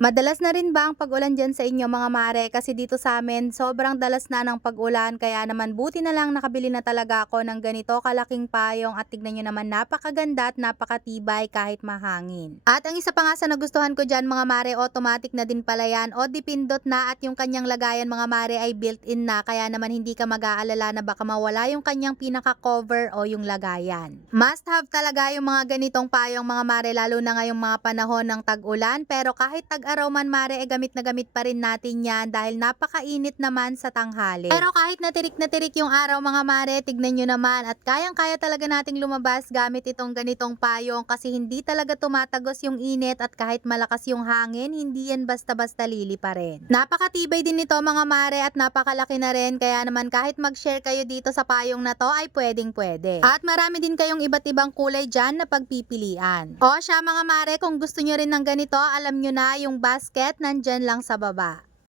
Madalas na rin ba ang pag-ulan diyan sa inyo mga mare? Kasi dito sa amin sobrang dalas na ng pag-ulan kaya naman buti na lang nakabili na talaga ako ng ganito kalaking payong at tignan nyo naman napakaganda at napakatibay kahit mahangin. At ang isa pa nga sa nagustuhan ko diyan mga mare, automatic na din pala yan o dipindot na at yung kanyang lagayan mga mare ay built-in na kaya naman hindi ka mag-aalala na baka mawala yung kanyang pinaka-cover o yung lagayan. Must have talaga yung mga ganitong payong mga mare lalo na ngayong mga panahon ng tag-ulan pero kahit tag-araw man mare gamit na gamit pa rin natin yan dahil napakainit naman sa tanghali. Pero kahit na tirik yung araw mga mare, tignan nyo naman at kayang-kaya talaga nating lumabas gamit itong ganitong payong kasi hindi talaga tumatagos yung init at kahit malakas yung hangin, hindi yan basta-basta lili pa rin. Napakatibay din nito mga mare at napakalaki na rin kaya naman kahit mag-share kayo dito sa payong na to ay pwedeng pwede. At marami din kayong iba't ibang kulay dyan na pagpipilian. O siya mga mare, kung gusto nyo rin ng ganito, alam nyo na yung basket nandyan lang sa baba.